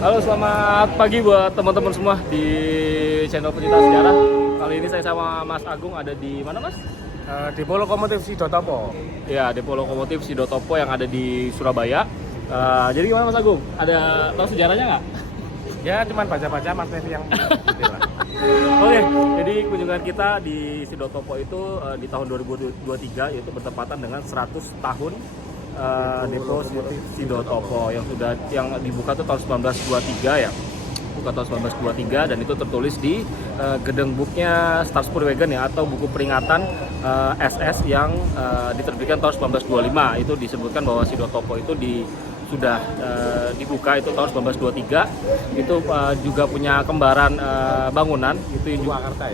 Halo, selamat pagi buat teman-teman semua di channel Pecinta Sejarah. Kali ini saya sama Mas Agung ada di mana, Mas? Depo Lokomotif Sidotopo. Ya, Depo Lokomotif Sidotopo yang ada di Surabaya. Jadi gimana Mas Agung? Ada tahu sejarahnya nggak? Ya, cuman baca-baca Mas Nevi yang gitu lah. Oke, jadi kunjungan kita di Sidotopo itu di tahun 2023, yaitu bertepatan dengan 100 tahun Depo Sidotopo yang dibuka itu tahun 1923 ya. Buka tahun 1923 dan itu tertulis di gedung booknya Stadspoorwegen ya, atau buku peringatan SS yang diterbitkan tahun 1925. Itu disebutkan bahwa Sidotopo itu sudah dibuka itu tahun 1923. Itu juga punya kembaran bangunan itu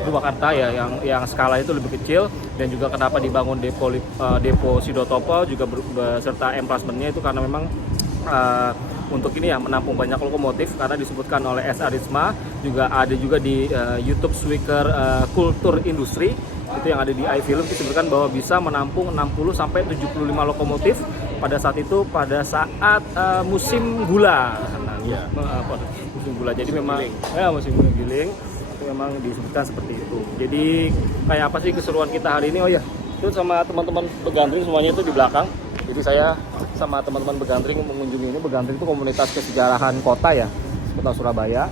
Purwakarta ya, yang skala itu lebih kecil, dan juga kenapa dibangun Depo Sidotopo juga beserta emplasementnya itu karena memang untuk ini ya, menampung banyak lokomotif, karena disebutkan oleh S. Arisma, juga ada juga di YouTube Swicker Kultur Industri itu yang ada di iFilm, disebutkan bahwa bisa menampung 60 sampai 75 lokomotif pada saat itu, pada saat musim gula. Musim gula. Jadi memang ya musim giling itu memang disebutkan seperti itu. Jadi kayak apa sih keseruan kita hari ini? Oh ya, itu sama teman-teman Begandring semuanya itu di belakang. Jadi saya sama teman-teman Begandring mengunjungi ini. Begandring itu komunitas kesejarahan kota ya, kota Surabaya.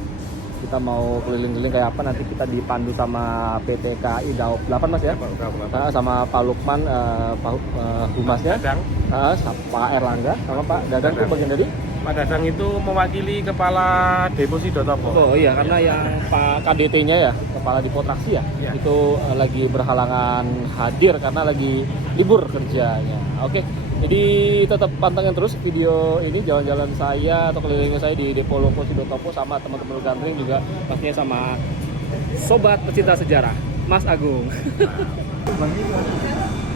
Kita mau keliling-keliling kayak apa, nanti kita dipandu sama PT KAI Daop 8 Mas ya, sama Pak Lukman, Humasnya, Pak Erlangga, sama Pak Dadang. Itu bagian dari Pak Dadang itu mewakili Kepala Depo Sidotopo. Oh iya, karena yang Pak KDT-nya ya, Kepala Depo Traksi ya, itu lagi berhalangan hadir karena lagi libur kerjanya. Oke. Jadi tetap pantengin terus video ini, jalan-jalan saya atau kelilingnya saya di Depo Loko Sidotopo sama teman-teman Begandring, juga pastinya sama sobat pecinta sejarah, Mas Agung.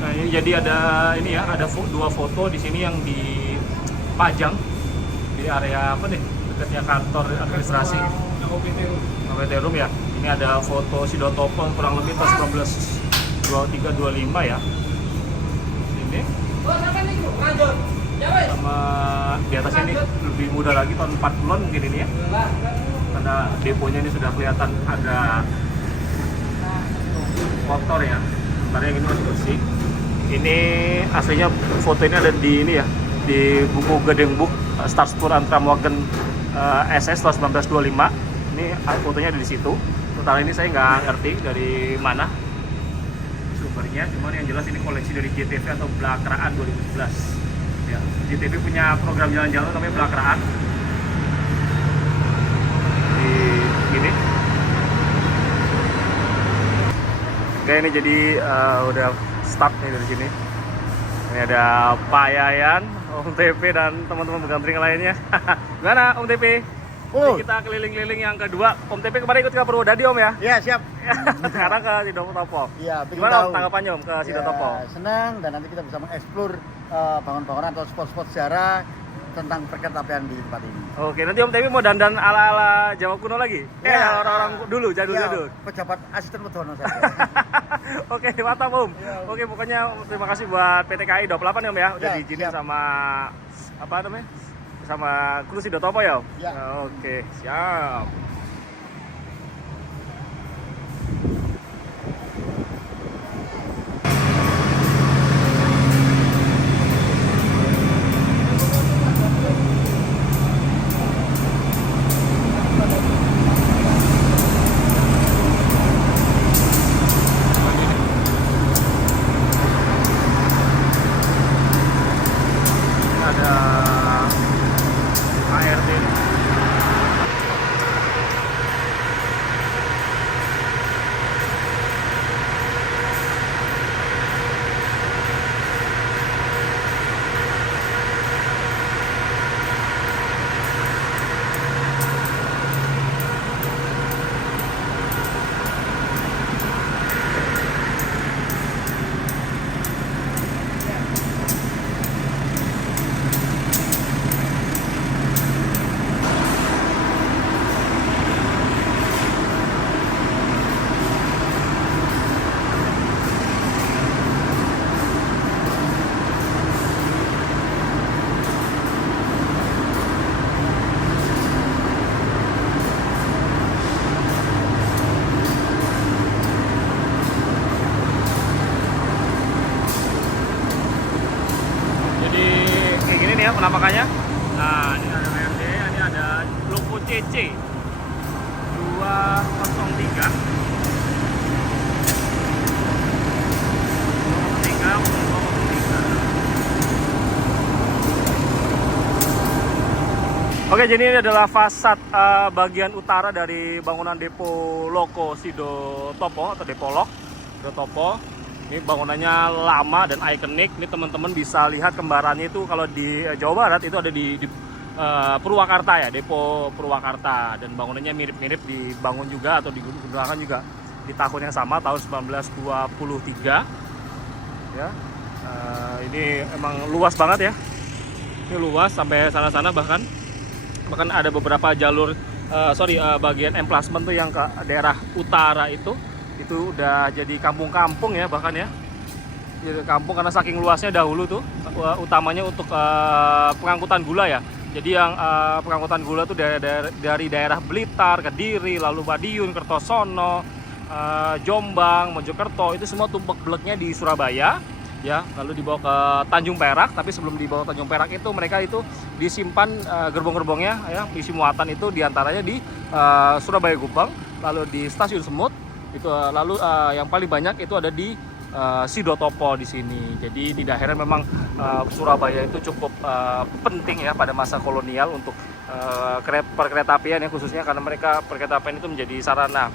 Nah, ini jadi ada ini ya, ada dua foto di sini yang dipajang di area apa nih, dekatnya kantor administrasi OPT Room ya. Ini ada foto Sidotopo kurang lebih tahun 1923-25 ya. Sini. Sama di atasnya ini lebih muda lagi, tahun 40-an mungkin ini ya, karena deponya ini sudah kelihatan agak kotor ya, sebenarnya ini masih bersih. Ini aslinya foto ini ada di ini ya, di buku Gedeng Book Stadspoorwegen SS tahun 1925. Ini fotonya ada di situ. Total ini saya nggak ngerti dari mana sumbernya, cuman yang jelas ini koleksi dari JTV atau Belakraan 2017 ya. JTV punya program jalan-jalan namanya Belakraan di gini. Oke, ini jadi udah start nih dari sini. Ini ada Pak Yayan, Om TP, dan teman-teman Begandring lainnya. Gimana Om TP? Jadi kita keliling-keliling yang kedua. Om TP kemarin ikut ke Purwodadi Om ya? Iya, siap. Sekarang ke Sidotopo. Iya, Gimana Om tanggapannya Om ke Sidotopo? Ya, senang, dan nanti kita bisa mengeksplor bangunan-bangunan atau spot-spot sejarah tentang perkeretaapian di tempat ini. Oke, nanti Om Tepi mau dandan ala-ala Jawa kuno lagi? Ya, orang-orang dulu, jadul-jadul. Ya, pejabat asisten Pedono saja. Oke, mantap Om. Ya, Oke, pokoknya terima kasih buat PT KAI 28 ya Om ya, udah Ya, diizinin siap. sama apa namanya? Sama kru Sidotopo ya Om? Ya. Oke, siap. Ada ART ini. penampakannya. Nah, ini ada WRD, ini ada logo CC 203. 203. Oke, jadi ini adalah fasad bagian utara dari bangunan Depo Loko Sidotopo atau Depo Lok Sidotopo. Ini bangunannya lama dan ikonik. Ini teman-teman bisa lihat kembarannya itu kalau di Jawa Barat itu ada di Purwakarta ya, Depo Purwakarta, dan bangunannya mirip-mirip dibangun juga atau digunakan juga di tahun yang sama, tahun 1923 ya. Ini emang luas banget ya. Ini luas sampai sana-sana, bahkan ada beberapa jalur bagian emplasement tuh yang ke daerah utara itu udah jadi kampung-kampung ya, bahkan ya jadi kampung karena saking luasnya dahulu tuh, utamanya untuk pengangkutan gula ya. Jadi yang pengangkutan gula tuh dari daerah Blitar, Kediri, lalu Madiun, Kertosono, Jombang, Mojokerto, itu semua tumpek-beleknya di Surabaya ya, lalu dibawa ke Tanjung Perak. Tapi sebelum dibawa ke Tanjung Perak itu mereka itu disimpan gerbong-gerbongnya ya, isi muatan itu diantaranya di Surabaya Gubeng, lalu di Stasiun Semut itu, lalu yang paling banyak itu ada di Sidotopo di sini. Jadi tidak heran memang Surabaya itu cukup penting ya pada masa kolonial untuk perkeretaapian ya, khususnya karena mereka perkeretaapian itu menjadi sarana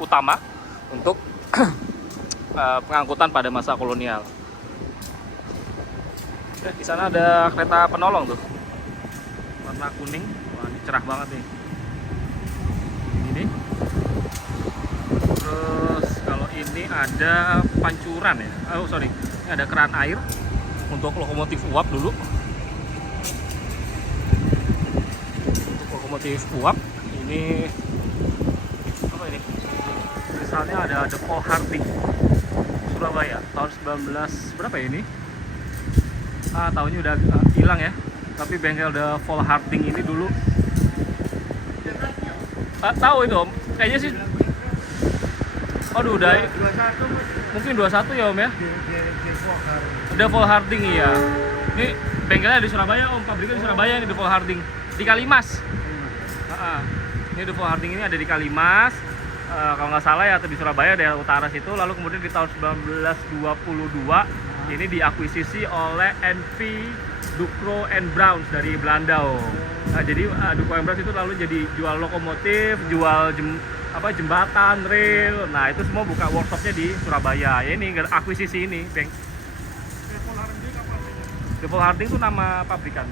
utama untuk pengangkutan pada masa kolonial. Di sana ada kereta penolong tuh, warna kuning. Wah, ini cerah banget nih. Ini. Terus kalau ini ada pancuran ya. Oh sorry, ini ada keran air untuk lokomotif uap dulu. Untuk lokomotif uap ini apa ini? Misalnya ada Depo Harding Surabaya tahun 19 berapa ya ini? Tahunnya udah hilang ya. Tapi bengkel The Vol Harding ini dulu tahu itu Om, kayaknya sih. Aduh, udah 21 mungkin 21 ya Om ya. The Vol Harding iya. Ini bengkelnya di Surabaya Om, pabriknya di Surabaya ini The Vol Harding di Kalimas. Ini The Vol Harding ini ada di Kalimas. Kalau nggak salah ya, atau di Surabaya daerah utara situ. Lalu kemudian di tahun 1922 ini diakuisisi oleh NV Dukro and Browns dari Belanda. Jadi Dukro and Browns itu lalu jadi jual lokomotif, jual jembatan, rel. Nah itu semua buka workshopnya di Surabaya. Ya ini akuisisi ini, Bang. Depo Harding itu nama pabrikan.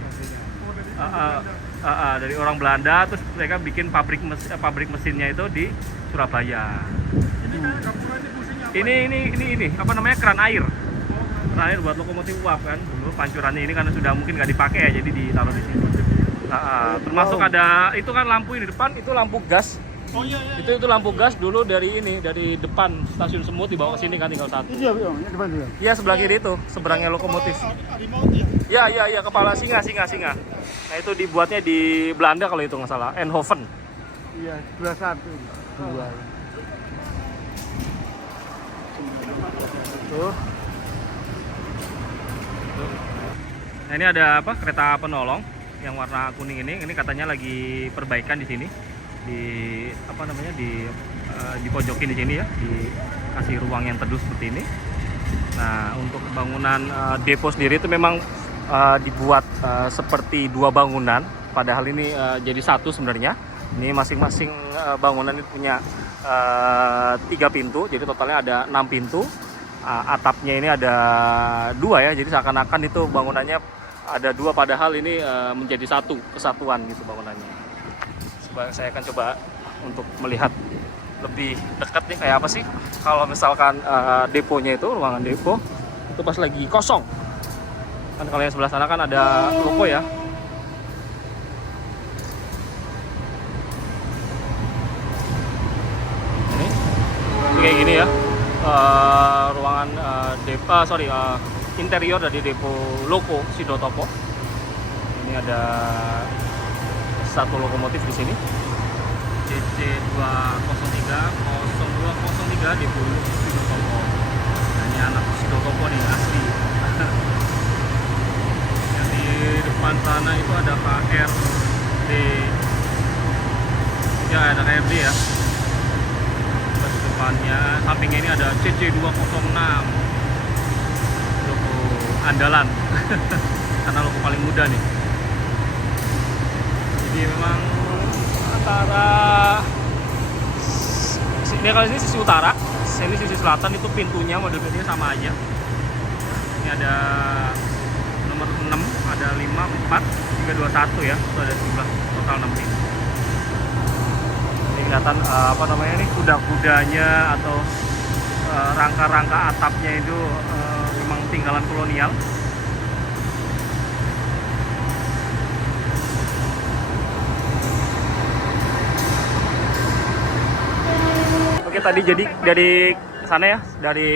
Dari orang Belanda, terus mereka bikin pabrik mesinnya itu di Surabaya. Ini apa namanya, keran air buat lokomotif uap kan. Dulu pancurannya ini karena sudah mungkin nggak dipakai ya, jadi ditaruh di sini. Termasuk ada itu kan lampu ini depan, itu lampu gas. Oh iya. Itu lampu gas dulu dari depan Stasiun Semut dibawa ke sini kan, tinggal satu. Iya, depan juga. Iya, sebelah kiri itu, seberangnya lokomotif. Iya, kepala singa. Nah, itu dibuatnya di Belanda kalau itu nggak salah, Eindhoven. Iya, 21. Tuh. Nah, ini ada apa? Kereta penolong yang warna kuning ini katanya lagi perbaikan di sini. Dipojokin di sini ya, dikasih ruang yang teduh seperti ini. Nah, untuk bangunan depo sendiri itu memang dibuat seperti dua bangunan, padahal ini jadi satu sebenarnya. Ini masing-masing bangunan itu punya 3 pintu, jadi totalnya ada 6 pintu. Atapnya ini ada 2 ya, jadi seakan-akan itu bangunannya ada 2, padahal ini menjadi satu kesatuan gitu bangunannya. Saya akan coba untuk melihat lebih dekat nih kayak apa sih kalau misalkan deponya itu, ruangan depo itu pas lagi kosong kan. Kalau yang sebelah sana kan ada logo ya. Ini kayak gini ya, ruangan interior dari Depo Loko Sidotopo. Ini ada satu lokomotif di sini, CC 0203 Depo Loko Sidotopo. Nah, ini anak Sidotopo nih asli. Yang di depan sana itu ada KRD. Ya, ada KRD ya. Di depannya, sampingnya ini ada CC206. Logo andalan. Karena logo paling muda nih. Jadi memang antara ini kalau ini sisi utara, sini sisi selatan, itu pintunya model-modelnya sama aja. Ini ada nomor 6, ada 5, 4, 3, 2, 1 ya. Itu ada jumlah total 6 pintu. Ini kelihatan apa namanya nih, kuda-kudanya atau rangka-rangka atapnya itu memang tinggalan kolonial. Oke, tadi jadi dari sana ya, dari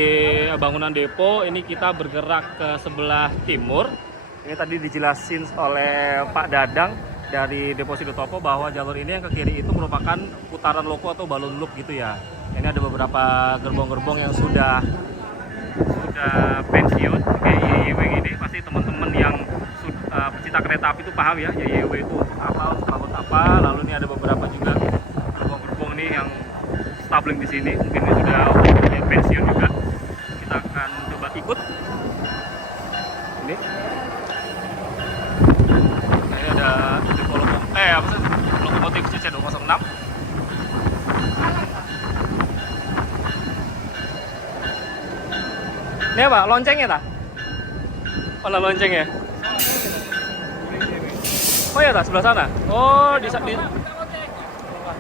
bangunan depo ini kita bergerak ke sebelah timur. Ini tadi dijelasin oleh Pak Dadang dari Depo Sidotopo bahwa jalur ini yang ke kiri itu merupakan putaran loko atau balon loop gitu ya. Ini ada beberapa gerbong-gerbong yang sudah pensiun kayak YYW ini. Pasti teman-teman yang pecinta kereta api itu paham ya, YYW itu apa, apa. Lalu ini ada beberapa juga gerbong-gerbong nih yang stabling di sini, mungkin ini sudah pensiun juga. Kita akan coba ikut. Ini ada lokomotif CC206. Ini apa? Loncengnya tak? Oh, loncengnya. Oh ya, tak sebelah sana. Oh, di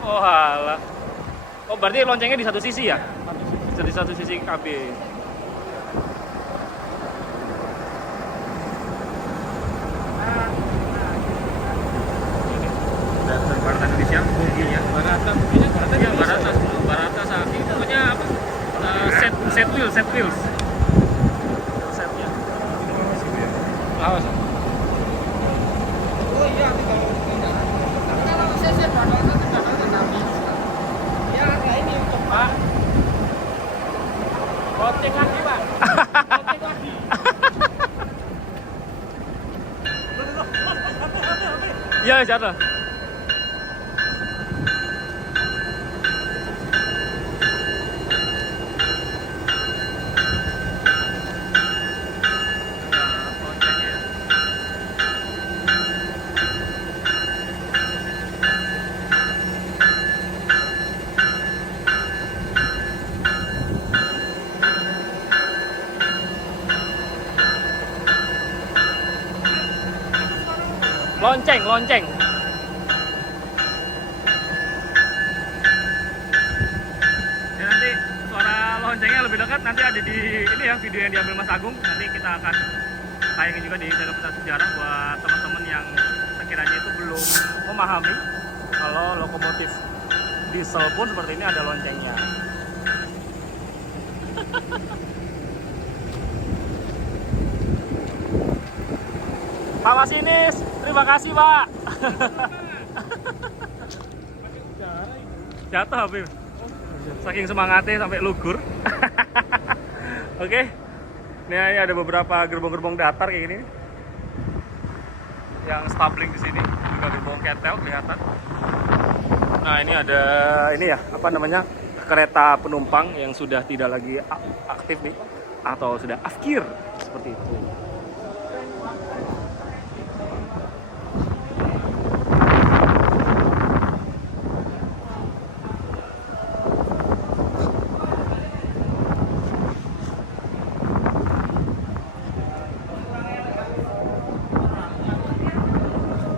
oh, halah. Oh, berarti loncengnya di satu sisi ya? Di satu sisi kabin. Dan Barata Indonesia, boginya. Barata semua. Barata saat ini pokoknya apa? Set wheels. Setnya. Awas. Oh iya, kalau set Barata tetapi ya harga ini untuk Pak. Lonceng lagi, Pak. Lonceng lagi. Iya, jatuh. Lonceng. Ya, nanti suara loncengnya lebih dekat nanti ada di ini ya, video yang diambil Mas Agung. Nanti kita akan tayangin juga di dalam Peta Sejarah buat teman-teman yang sekiranya itu belum memahami kalau lokomotif diesel pun seperti ini ada loncengnya. Pak Masinis, terima kasih Pak. Jatuh Habib. Saking semangatnya sampai lugur. Oke. Ini ada beberapa gerbong-gerbong datar kayak gini. Yang stabling di sini, juga gerbong ketel kelihatan. Nah, ini ada apa namanya? Kereta penumpang yang sudah tidak lagi aktif nih atau sudah afkir seperti itu.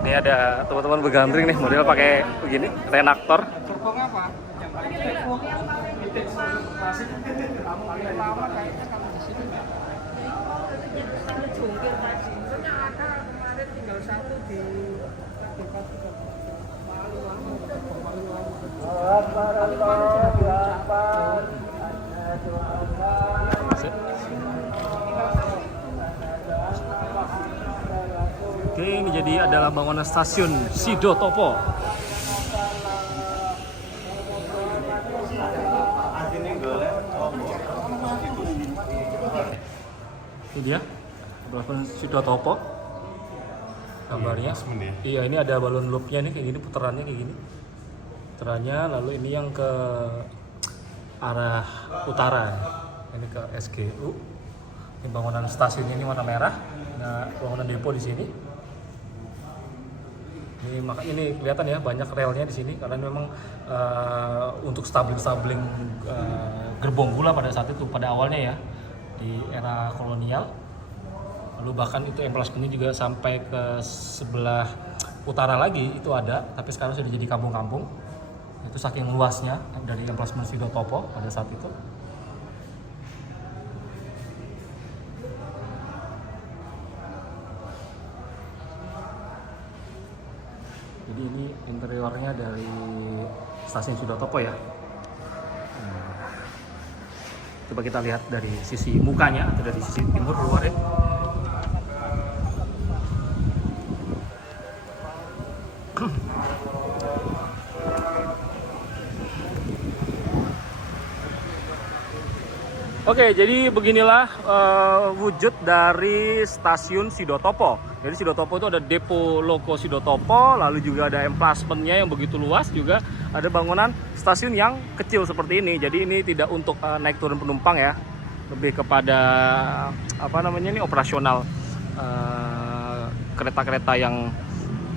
Ini ada teman-teman begandring nih, model pakai begini, renaktor. Gerbong apa? Yang paling gerbong klasik paling lama kayaknya kalau di sini. Soalnya ada kemarin tinggal satu di dekat paling lama. Oke, ini jadi adalah bangunan stasiun Sidotopo. Ini dia, bangunan Sidotopo. gambarnya. Iya, ini ada balon loopnya nih kayak gini, putarannya kayak gini. Putarannya, lalu ini yang ke arah utara. Ini ke SGU. Ini bangunan stasiunnya ini warna merah. Nah, bangunan depo di sini. Ini kelihatan ya banyak relnya di sini karena memang untuk stabling gerbong gula pada saat itu pada awalnya ya di era kolonial. Lalu bahkan itu emplasmentnya juga sampai ke sebelah utara lagi itu ada, tapi sekarang sudah jadi kampung-kampung. Itu saking luasnya dari emplasment Sidotopo pada saat itu. Jadi ini interiornya dari stasiun Sidotopo ya. Coba kita lihat dari sisi mukanya atau dari sisi timur luar ya. Oke, jadi beginilah wujud dari stasiun Sidotopo. Jadi Sidotopo itu ada depo loko Sidotopo, lalu juga ada emplasmentnya yang begitu luas, juga ada bangunan stasiun yang kecil seperti ini. Jadi ini tidak untuk naik turun penumpang ya, lebih kepada apa namanya ini operasional kereta-kereta yang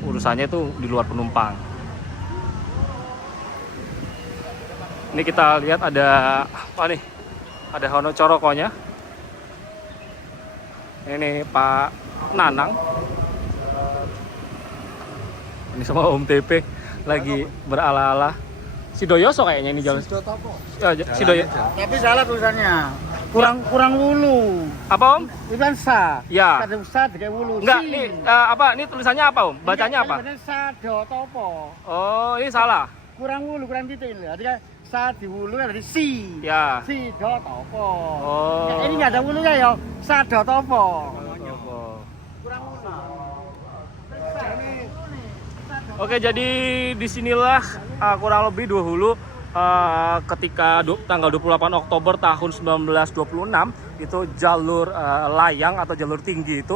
urusannya itu di luar penumpang. Ini kita lihat ada apa nih? Ada Hono Corokonya. Ini Pak Nanang. Ini sama Om TP lagi berala-ala. Sidoyoso kayaknya ini jalan. Sidotopo. Ya, Sidoyo. Tapi salah tulisannya. Kurang wulu. Apa Om? Tulisan sa. Ya. Kata sa kayak wulu. Enggak, ini apa? Ini tulisannya apa Om? Bacanya apa? Sidotopo. Oh, ini salah. Kurang wulu, kurang titik ini. Jadi kan sa di wulu kan dari si. Ya. Sidotopo. Oh. Ya, ini nggak ada wulunya ya. Sidotopo. Kurang wulu. Oke, jadi disinilah kurang lebih dahulu ketika tanggal 28 Oktober tahun 1926 itu jalur layang atau jalur tinggi itu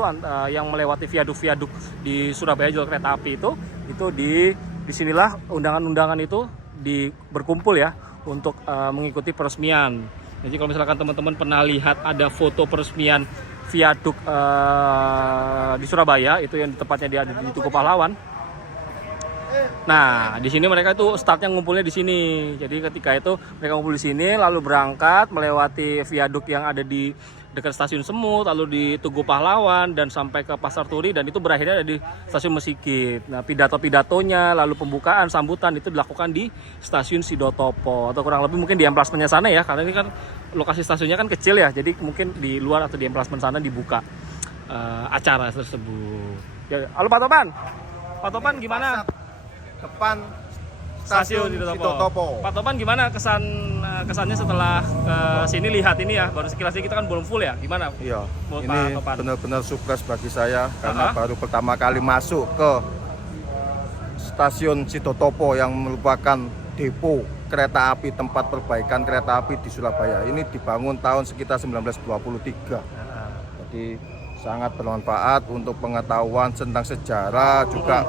yang melewati viaduk-viaduk di Surabaya, jalur kereta api itu disinilah undangan-undangan itu berkumpul ya untuk mengikuti peresmian. Jadi kalau misalkan teman-teman pernah lihat ada foto peresmian viaduk di Surabaya itu yang tepatnya di Tugu Pahlawan. Nah, di sini mereka itu startnya ngumpulnya di sini. Jadi ketika itu mereka ngumpul di sini, lalu berangkat melewati viaduk yang ada di dekat stasiun Semut, lalu di Tugu Pahlawan dan sampai ke Pasar Turi, dan itu berakhirnya ada di stasiun Mesikit. Nah, pidato-pidatonya, lalu pembukaan, sambutan itu dilakukan di stasiun Sidotopo atau kurang lebih mungkin di emplasmentnya sana ya, karena ini kan lokasi stasiunnya kan kecil ya. Jadi mungkin di luar atau di emplasment sana dibuka acara tersebut. Ya, halo Pak Topan. Pak Topan gimana? Depan stasiun Sidotopo. Pak Topan gimana kesannya setelah sini lihat ini ya, baru sekilas kita kan belum full ya, gimana? Iya, Menurut ini Pak Topan? benar-benar sukses bagi saya karena baru pertama kali masuk ke stasiun Sidotopo yang merupakan depo kereta api, tempat perbaikan kereta api di Surabaya. Ini dibangun tahun sekitar 1923. Jadi sangat bermanfaat untuk pengetahuan tentang sejarah, juga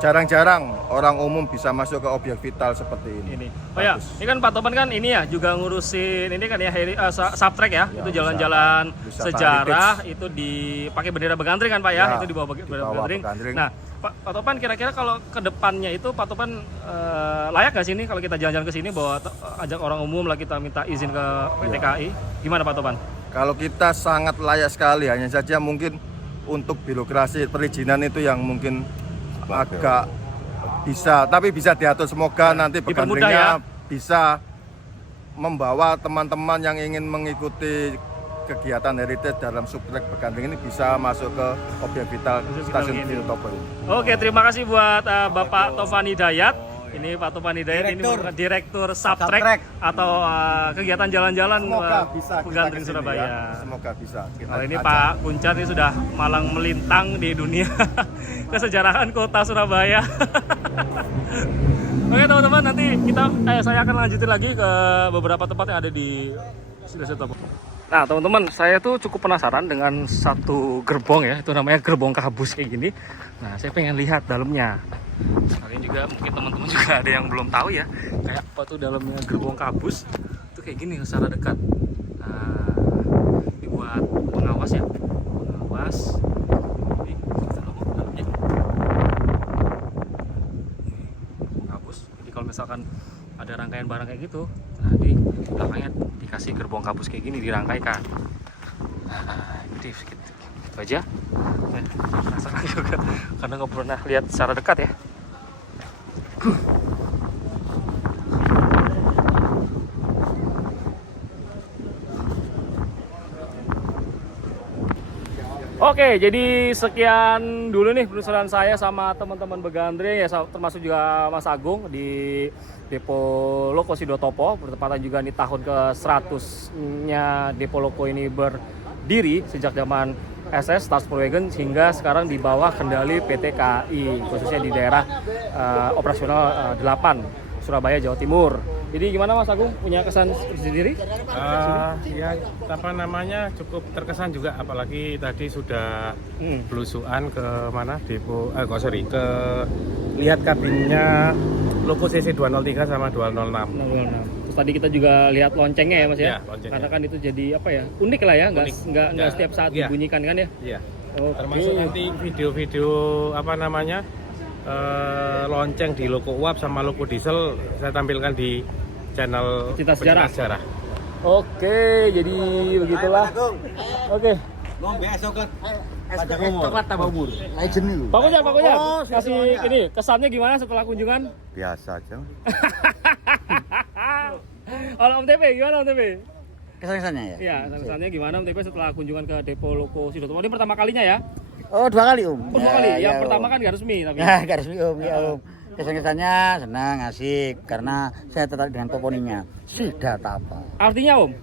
jarang-jarang orang umum bisa masuk ke objek vital seperti ini. Oh ya, ini kan Pak Topan kan ini ya juga ngurusin ini kan ya subtrack ya, itu jalan-jalan sejarah heritage. Itu dipakai bendera Begandring kan Pak ya, itu di bawah bendera Begandring. Nah, Pak Topan kira-kira kalau ke depannya itu Pak Topan layak nggak sih ini kalau kita jalan-jalan ke sini bawa ajak orang umum lah, kita minta izin ke PT KAI, gimana Pak Topan? Kalau kita sangat layak sekali, hanya saja mungkin untuk birokrasi perizinan itu yang mungkin agak bisa, tapi bisa diatur. Semoga nanti Begandringnya bisa membawa teman-teman yang ingin mengikuti kegiatan heritage dalam subtrek Begandring ini bisa masuk ke objek vital stasiun Sidotopo ini. Oke, terima kasih buat Bapak Tovan Hidayat. Ini Pak Tovan Hidayat, ini Direktur Subtrack atau kegiatan jalan-jalan Begandring Surabaya. Semoga bisa. Ini Pak Kuncar ini sudah malang melintang di dunia kesejarahan kota Surabaya. Oke teman-teman, nanti saya akan lanjutin lagi ke beberapa tempat yang ada di Sidotopo. Nah teman-teman, saya tuh cukup penasaran dengan satu gerbong ya, itu namanya gerbong kabus kayak gini. Nah saya pengen lihat dalamnya. Kalian juga mungkin teman-teman juga ada yang belum tahu ya, kayak apa tuh dalamnya gerbong kabus. Itu kayak gini secara dekat. Nah, dibuat pengawas ya, pengawas. Ini kita ngomong dalamnya. Kabus. Jadi kalau misalkan ada rangkaian barang kayak gitu, nah di belakangnya dikasih gerbong kabus kayak gini dirangkaikan. Nah, itu aja. Penasaran juga karena nggak pernah lihat secara dekat ya. Oke, jadi sekian dulu nih penelusuran saya sama teman-teman Begandring ya, termasuk juga Mas Agung di Depo Loko Sidotopo. Bertepatan juga nih tahun ke-100-nya Depo Loko ini berdiri sejak zaman SS Stars Volkswagen hingga sekarang di bawah kendali PT KAI, khususnya di daerah operasional 8 Surabaya, Jawa Timur. Jadi gimana Mas Agung, punya kesan sendiri? Ya apa namanya, cukup terkesan juga, apalagi tadi sudah belusuan ke mana depo ke lihat kabinnya Loko CC 203 sama 206. Terus tadi kita juga lihat loncengnya ya Mas ya? Ya, loncengnya. Karena kan itu jadi apa ya, unik lah ya, nggak setiap saat dibunyikan kan ya? Iya. Oke. Termasuk nanti video-video apa namanya lonceng di Loko Uap sama Loko Diesel saya tampilkan di channel Pecinta Pecinta Sejarah. Oke, jadi begitulah. Oke. Ngombe es coklat tambah umur. Legend itu. Pak Kojak, Oh, kasih ini kesannya gimana setelah kunjungan? Biasa aja. Kalau Om TP gimana Om TP? Kesan-kesannya ya? Iya, kesannya gimana Om TP setelah kunjungan ke Depo Loko Sidotopo? Ini pertama kalinya ya? Oh, 2 kali Om. Oh, 2 kali. Yang ya, pertama Om. kan nggak resmi tapi. Ya, gak resmi Om, ya Om. Kesan-kesannya senang, asik, karena saya tertarik dengan toponimnya Sida Tapa. Artinya Om?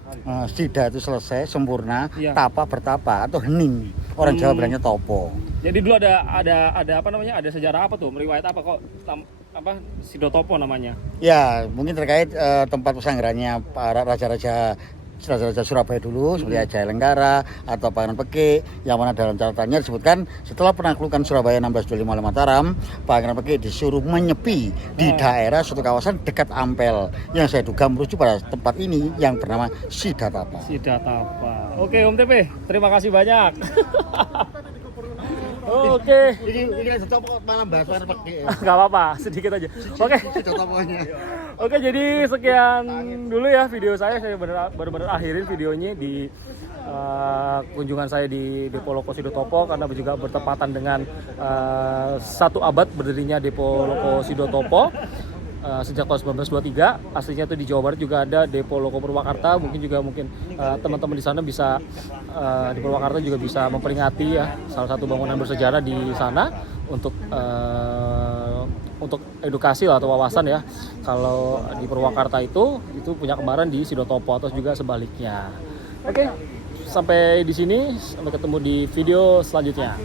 Sida itu selesai, sempurna, Iya. Tapa bertapa atau hening. Orang Jawa bilangnya topo. Jadi dulu ada apa namanya? Ada sejarah apa tuh? Riwayat apa kok Sidotopo namanya? Ya, mungkin terkait tempat pesanggerannya para raja-raja Surabaya dulu seperti Ajaya Lenggara atau Pangeran Peke, yang mana dalam catatannya disebutkan setelah penaklukan Surabaya 1625 oleh Mataram, Pangeran Peke disuruh menyepi di daerah suatu kawasan dekat Ampel yang saya duga merujuk pada tempat ini yang bernama Sidatapa. Sidatapa. Oke Om TP, terima kasih banyak. Oke. Ini Sidatapa malam bahas Pangeran Peke. Gak apa-apa, sedikit aja. Oke. Sidatapanya. Oke, jadi sekian dulu ya video saya benar-benar akhirin videonya di kunjungan saya di Depo Loko Sidotopo karena juga bertepatan dengan 1 abad berdirinya Depo Loko Sidotopo sejak tahun 1923. Aslinya itu di Jawa Barat juga ada Depo Loko Purwakarta. Mungkin teman-teman di sana bisa di Purwakarta juga bisa memperingati ya salah satu bangunan bersejarah di sana untuk edukasi lah atau wawasan ya. Kalau di Purwakarta itu punya kembaran di Sidotopo atau juga sebaliknya. Oke, sampai di sini, sampai ketemu di video selanjutnya.